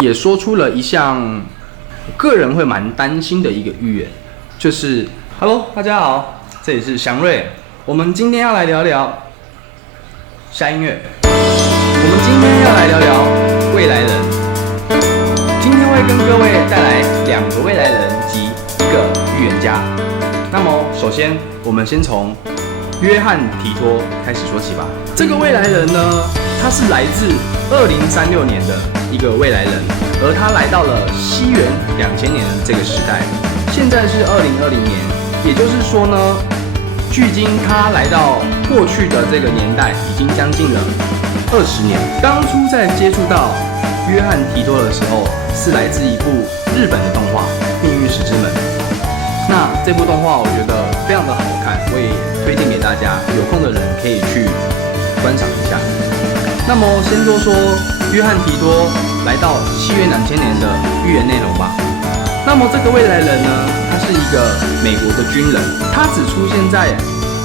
也说出了一项个人会蛮担心的一个预言，就是 Hello， 大家好，这里是祥瑞，我们今天要来聊聊下音乐。我们今天要来聊聊未来人，今天会跟各位带来2个未来人及1个预言家。那么首先，我们先从约翰提托开始说起吧。这个未来人呢，他是来自2036年的一个未来人，而他来到了西元2000年这个时代，现在是2020年，也就是说呢，距今他来到过去的这个年代已经将近了20年。当初在接触到约翰提托的时候，是来自一部日本的动画《命运石之门》。那这部动画我觉得非常的好看，我也推荐给大家，有空的人可以去观赏一下。那么先说说约翰提托来到西元2000年的预言内容吧。那么这个未来人呢，他是一个美国的军人，他只出现在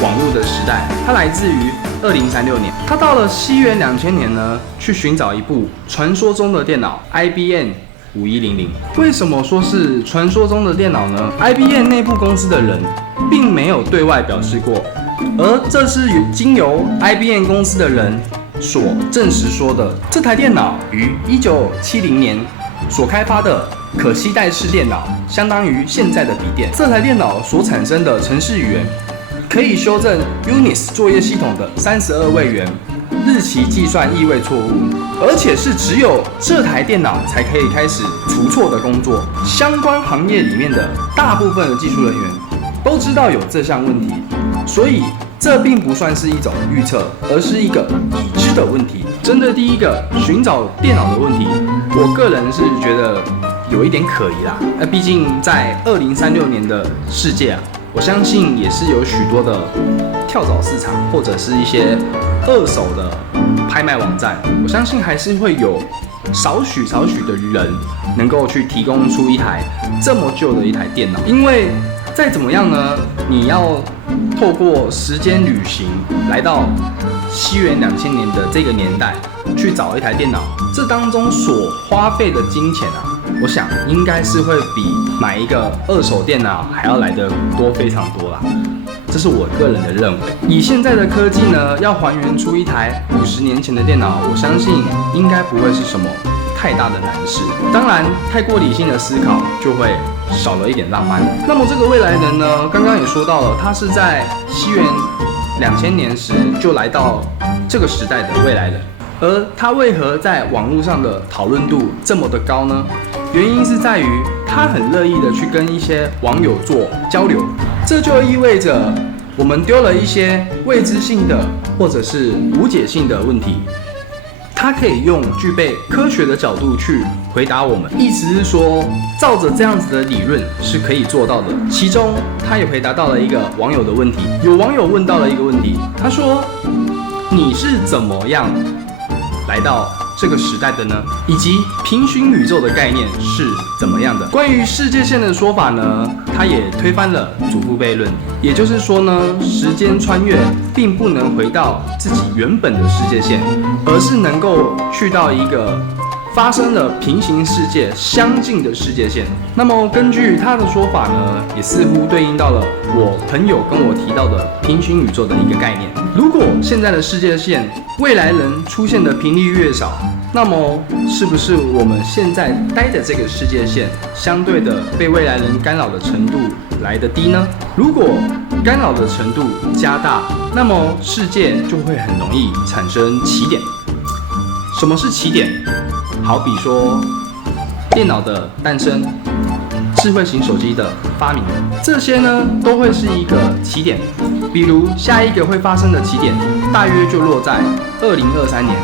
网络的时代，他来自于2036年。他到了西元2000年呢，去寻找一部传说中的电脑 IBM 5100。为什么说是传说中的电脑呢？ IBM 内部公司的人并没有对外表示过，而这是经由 IBM 公司的人所证实说的。这台电脑于1970年所开发的可携带式电脑，相当于现在的笔电。这台电脑所产生的程式语言可以修正 Unix 作业系统的32位元日期计算意味错误，而且是只有这台电脑才可以开始除错的工作。相关行业里面的大部分的技术人员都知道有这项问题，所以这并不算是一种预测，而是一个已知的问题。针对第一个寻找电脑的问题，我个人是觉得有一点可疑啦。毕竟在2036年的世界啊，我相信也是有许多的跳蚤市场或者是一些二手的拍卖网站，我相信还是会有少许的人能够去提供出一台这么旧的一台电脑。因为再怎么样呢，你要透过时间旅行来到西元2000年的这个年代去找一台电脑，这当中所花费的金钱啊，我想应该是会比买一个二手电脑还要来得多非常多啦。这是我个人的认为。以现在的科技呢，要还原出一台50年前的电脑，我相信应该不会是什么太大的难事。当然，太过理性的思考就会少了一点浪漫。那么这个未来人呢，刚刚也说到了，他是在西元2000年时就来到这个时代的未来人，而他为何在网络上的讨论度这么的高呢？原因是在于他很乐意的去跟一些网友做交流，这就意味着我们丢了一些未知性的或者是无解性的问题，他可以用具备科学的角度去回答我们。意思是说，照着这样子的理论是可以做到的。其中他也回答到了一个网友的问题，有网友问到了一个问题，他说：你是怎么样来到这个时代的呢？以及平行宇宙的概念是怎么样的？关于世界线的说法呢，他也推翻了祖父悖论，也就是说呢，时间穿越并不能回到自己原本的世界线，而是能够去到一个发生了平行世界相近的世界线。那么根据他的说法呢，也似乎对应到了我朋友跟我提到的平行宇宙的一个概念。如果现在的世界线未来人出现的频率越少，那么是不是我们现在待的这个世界线相对的被未来人干扰的程度来得低呢？如果干扰的程度加大，那么世界就会很容易产生起点。什么是起点？好比说电脑的诞生、智慧型手机的发明，这些呢都会是一个起点。比如下一个会发生的起点，大约就落在2023年。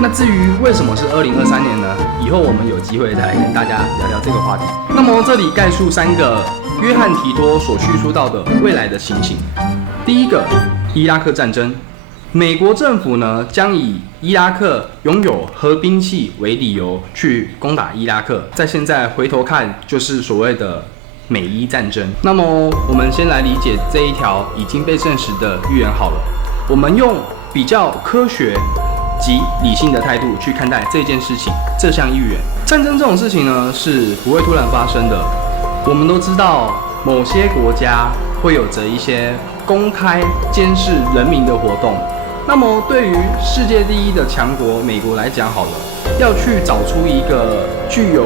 那至于为什么是2023年呢？以后我们有机会再来跟大家聊聊这个话题。那么这里概述3个约翰提托所叙述到的未来的情形。第一个，伊拉克战争。美国政府呢将以伊拉克拥有核兵器为理由去攻打伊拉克，在现在回头看就是所谓的美伊战争。那么我们先来理解这一条已经被证实的预言好了，我们用比较科学及理性的态度去看待这件事情，这项预言。战争这种事情呢，是不会突然发生的。我们都知道，某些国家会有着一些公开监视人民的活动。那么，对于世界第一的强国美国来讲，好了，要去找出一个具有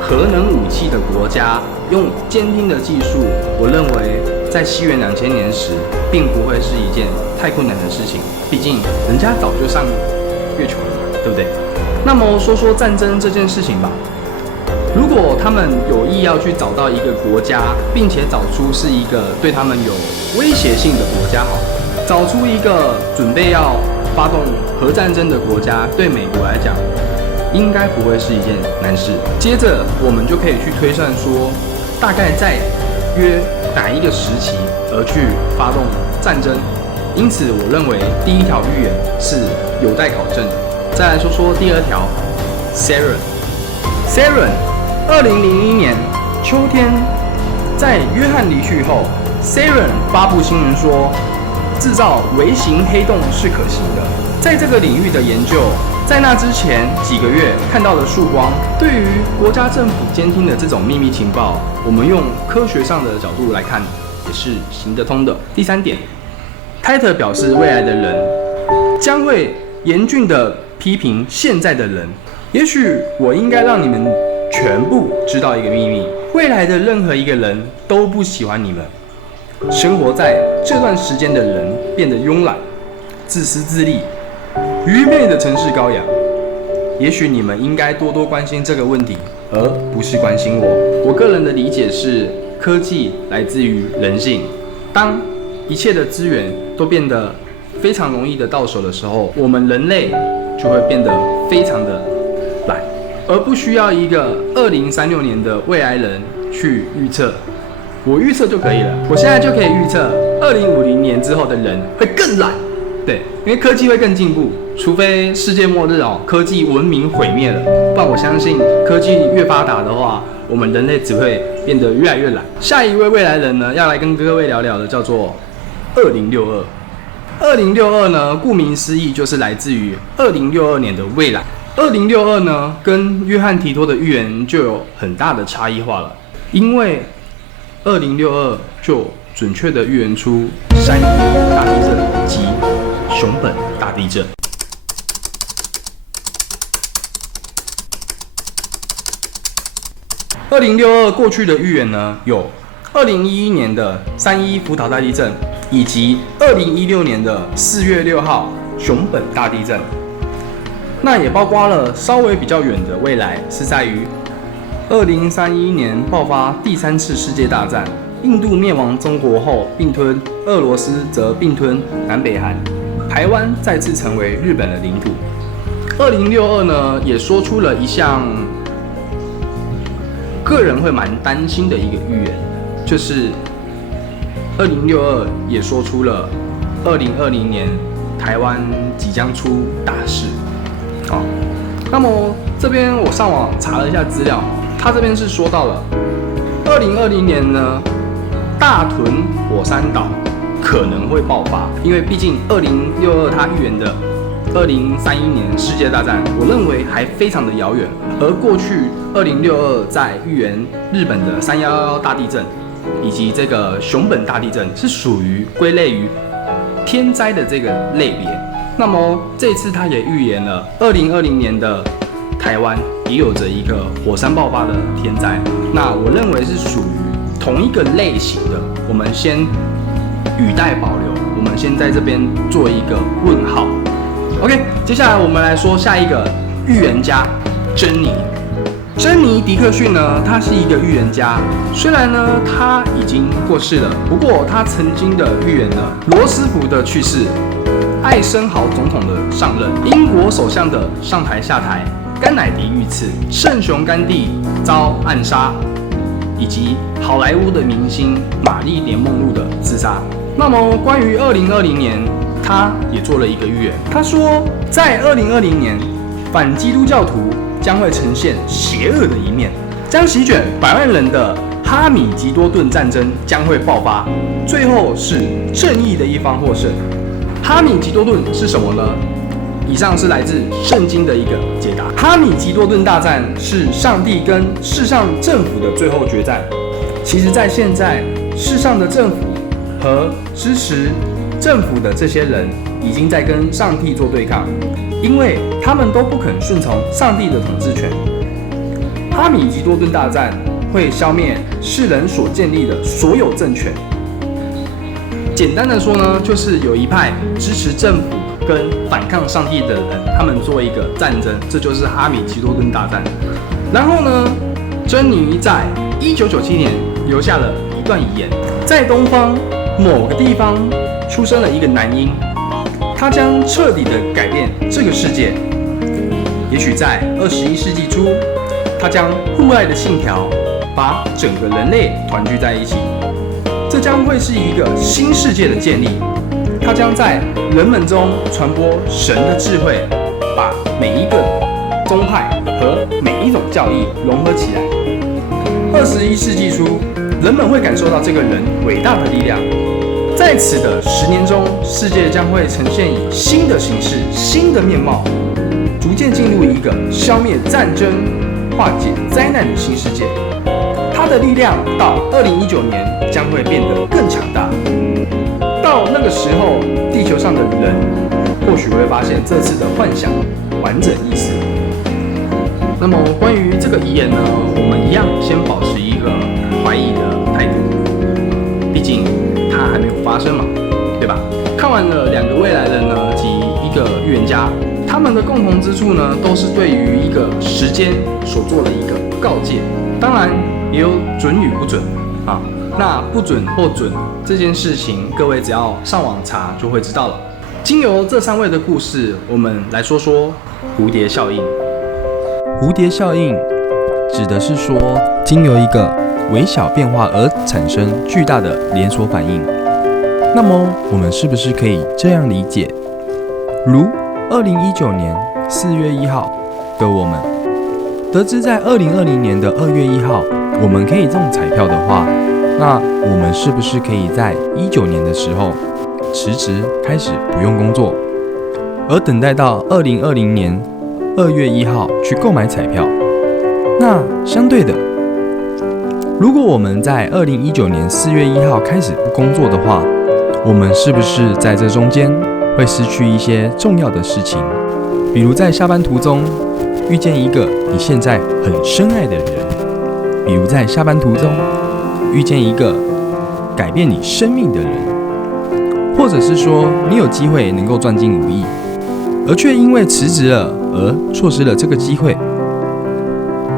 核能武器的国家，用监听的技术，我认为在西元2000年时，并不会是一件太困难的事情。毕竟人家早就上月球了嘛，对不对？那么说说战争这件事情吧。如果他们有意要去找到一个国家，并且找出是一个对他们有威胁性的国家，好，找出一个准备要发动核战争的国家，对美国来讲，应该不会是一件难事。接着，我们就可以去推算说，大概在约哪一个时期而去发动战争。因此，我认为第一条预言是有待考证的。再来说说第二条 ，Saturn。2001年秋天，在约翰离去后 ，Saturn 发布新闻说，制造微型黑洞是可行的。在这个领域的研究，在那之前几个月看到的曙光，对于国家政府监听的这种秘密情报，我们用科学上的角度来看，也是行得通的。第三点，泰特表示，未来的人将会严峻地批评现在的人。也许我应该让你们全部知道一个秘密：未来的任何一个人都不喜欢你们。生活在这段时间的人变得慵懒、自私自利、愚昧的城市羔羊。也许你们应该多多关心这个问题，而不是关心我。我个人的理解是，科技来自于人性。当一切的资源都变得非常容易的到手的时候，我们人类就会变得非常的懒，而不需要一个2036年的未来人去预测。我预测就可以了，我现在就可以预测2050年之后的人会更懒。对，因为科技会更进步，除非世界末日哦，科技文明毁灭了，不然我相信科技越发达的话，我们人类只会变得越来越懒。下一位未来人呢，要来跟各位聊聊的叫做2062。2062呢，顾名思义就是来自于2062年的未来。2062呢，跟约翰提托的预言就有很大的差异化了，因为2062就准确的预言出山一大地震及熊本大地震。2062过去的预言呢，有2011年的3.1福岛大地震，以及2016年的4月6号熊本大地震。那也包括了稍微比较远的未来，是在于2031年爆发第3次世界大战，印度灭亡中国后并吞俄罗斯，则并吞南北韩，台湾再次成为日本的领土。2062呢，也说出了一项个人会蛮担心的一个预言，就是2062也说出了2020年台湾即将出大事。那么这边我上网查了一下资料，他这边是说到了2020年呢，大屯火山岛可能会爆发，因为毕竟2062他预言的2031年世界大战，我认为还非常的遥远。而过去2062在预言日本的311大地震以及这个熊本大地震是属于归类于天灾的这个类别。那么这次他也预言了2020年的台湾也有着一个火山爆发的天灾，那我认为是属于同一个类型的，我们先语带保留，我们先在这边做一个问号。OK， 接下来我们来说下一个预言家珍妮。珍妮·迪克逊呢，他是一个预言家，虽然呢他已经过世了，不过他曾经的预言了罗斯福的去世、艾森豪总统的上任、英国首相的上台下台、甘乃迪遇刺、圣雄甘地遭暗杀，以及好莱坞的明星玛丽莲梦露的自杀。那么关于2020年，他也做了一个预言，他说在2020年，反基督教徒将会呈现邪恶的一面，将席卷100万人的哈米吉多顿战争将会爆发，最后是正义的一方获胜。哈米吉多顿是什么呢？以上是来自圣经的一个解答。哈米吉多顿大战是上帝跟世上政府的最后决战。其实，在现在，世上的政府和支持政府的这些人已经在跟上帝做对抗，因为他们都不肯顺从上帝的统治权。哈米吉多顿大战会消灭世人所建立的所有政权。简单的说呢，就是有一派支持政府跟反抗上帝的人，他们做一个战争，这就是哈米吉多顿大战。然后呢，珍妮在1997年留下了一段遗言：在东方某个地方出生了一个男婴，他将彻底的改变这个世界。也许在21世纪初，他将互爱的信条把整个人类团聚在一起。这将会是一个新世界的建立，它将在人们中传播神的智慧，把每一个宗派和每一种教义融合起来。21世纪初，人们会感受到这个人伟大的力量。在此的10年中，世界将会呈现以新的形式、新的面貌，逐渐进入一个消灭战争、化解灾难的新世界。它的力量到2019年将会变得更强大。到那个时候，地球上的人或许会发现这次的幻想完整意思。那么关于这个遗言呢，我们一样先保持一个怀疑的态度，毕竟它还没有发生嘛，对吧？看完了2个未来人呢及一个预言家，他们的共同之处呢，都是对于一个时间所做的一个告诫。当然也有准与不准啊，那不准或准这件事情，各位只要上网查就会知道了。经由这3位的故事，我们来说说蝴蝶效应。蝴蝶效应指的是说，经由一个微小变化而产生巨大的连锁反应。那么我们是不是可以这样理解？如2019年4月1号的我们得知在2020年的2月1号我们可以中彩票的话，那我们是不是可以在19年的时候辞职开始不用工作，而等待到2020年2月1号去购买彩票？那相对的，如果我们在2019年4月1号开始不工作的话，我们是不是在这中间会失去一些重要的事情？比如在下班途中遇见一个你现在很深爱的人，比如在下班途中遇见一个改变你生命的人，或者是说你有机会能够赚进5亿，而却因为辞职了而错失了这个机会。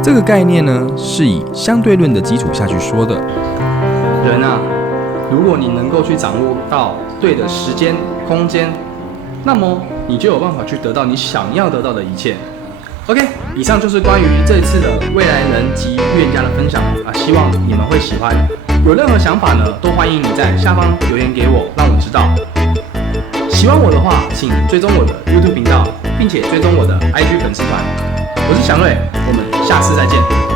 这个概念呢，是以相对论的基础下去说的。人啊，如果你能够去掌握到对的时间、空间，那么你就有办法去得到你想要得到的一切。OK， 以上就是关于这次的未来人及预言家的分享啊，希望你们会喜欢。有任何想法呢，都欢迎你在下方留言给我，让我知道。喜欢我的话，请追踪我的 YouTube 频道，并且追踪我的 IG 粉丝团。我是祥瑞，我们下次再见。